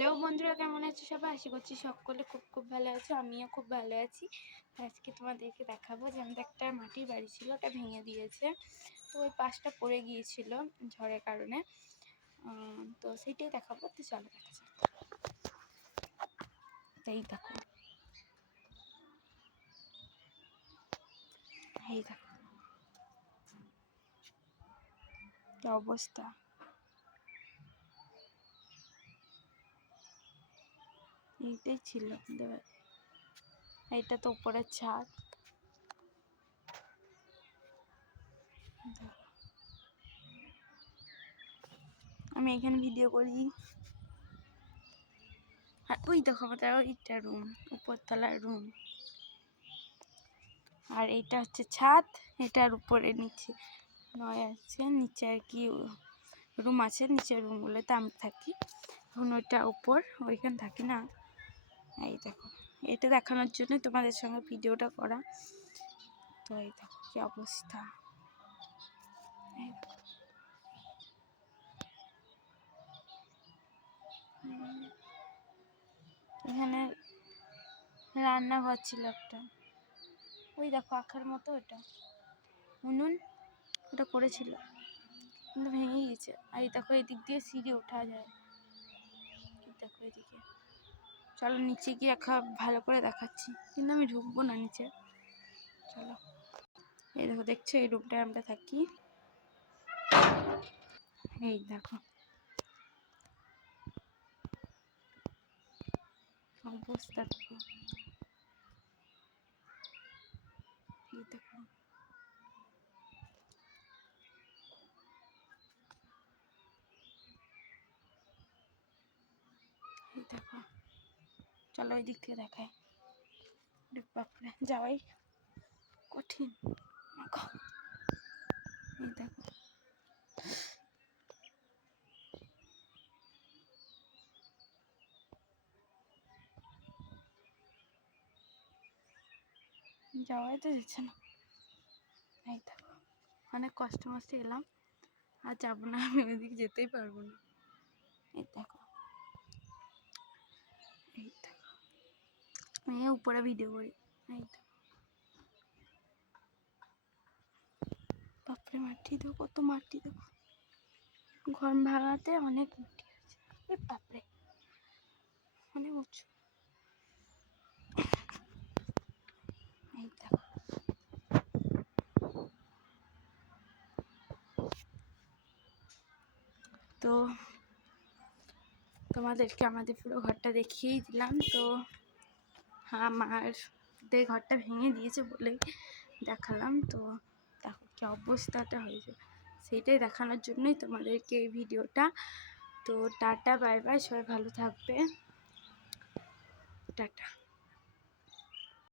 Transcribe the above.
Hello বন্ধুরা, কেমন আছো সবাই? আশা করছি সকলে খুব ভালো আছো। আমিও খুব ভালো আছি। আজকে তোমাদেরকে দেখাবো যে আমাদের একটা মাটির বাড়ি ছিল, ওটা ভেঙে দিয়েছে। তো ওই পাশটা পড়ে গিয়েছিল ঝড়ের কারণে। তো সেইটাই দেখাবো। তো চলো দেখা যাক। এই দেখো, এই দেখো কি অবস্থা। এইটাই ছিল এইটা তো উপরের ছাদ। আমি এখানে ভিডিও করি। আর ওই দেখো আমাদের ওইটা রুম, উপরতলার রুম। আর এইটা হচ্ছে ছাদ, এটার উপরে নিচে নয় আছে, নিচে আর কি রুম আছে। নিচের রুমগুলোতে আমি থাকি। এখন ওইটা উপর, ওইখানে থাকি না। এই দেখো, এটা দেখানোর জন্য তোমাদের সঙ্গে ভিডিওটা করা। তো এই দেখো কি অবস্থা। এখানে রান্নাঘর ছিল একটা। ওই দেখো আখার মতো, ওটা উনুন, ওটা করেছিল কিন্তু ভেঙে গেছে। আর এই দেখো এদিক দিয়ে সিঁড়ি ওঠা যায়। দেখো এদিকে, চলো নিচে গিয়ে ভালো করে দেখাচ্ছি, কিন্তু আমি ঢুকবো না নিচে। চলো, এই দেখো, দেখছো এই রুমটায় আমরা থাকি। এই দেখো অবস্থা, দেখো এই দেখো। এই দেখো, চলো ওই দিক থেকে দেখায়। বাপরে, যাওয়াই কঠিন। এই দেখো, যাওয়াই তো যাচ্ছে না। এই দেখো, অনেক কষ্ট মস্তে এলাম, আর যাবো না, আমি ওইদিকে যেতেই পারবো না। এই দেখো, এই দেখো, আমি উপরে ভিডিও করি। এই দেখো, বাপরে মাটি দেখো, কত মাটি দেখো। ঘর ভাঙাতে অনেক মাটি আছে। এই বাপরে, অনেক উঁচু। এই দেখো, তো তোমাদেরকে আমাদের পুরো ঘরটা দেখিয়েই দিলাম। তো আমাদের ঘরটা ভেঙে দিয়েছে বলে দেখালাম। তো দেখো কি অবস্থাটা হয়েছে, সেইটাই দেখানোর জন্যই তোমাদেরকে এই ভিডিওটা। তো টাটা, বাই বাই, সবাই ভালো থাকবে, টাটা।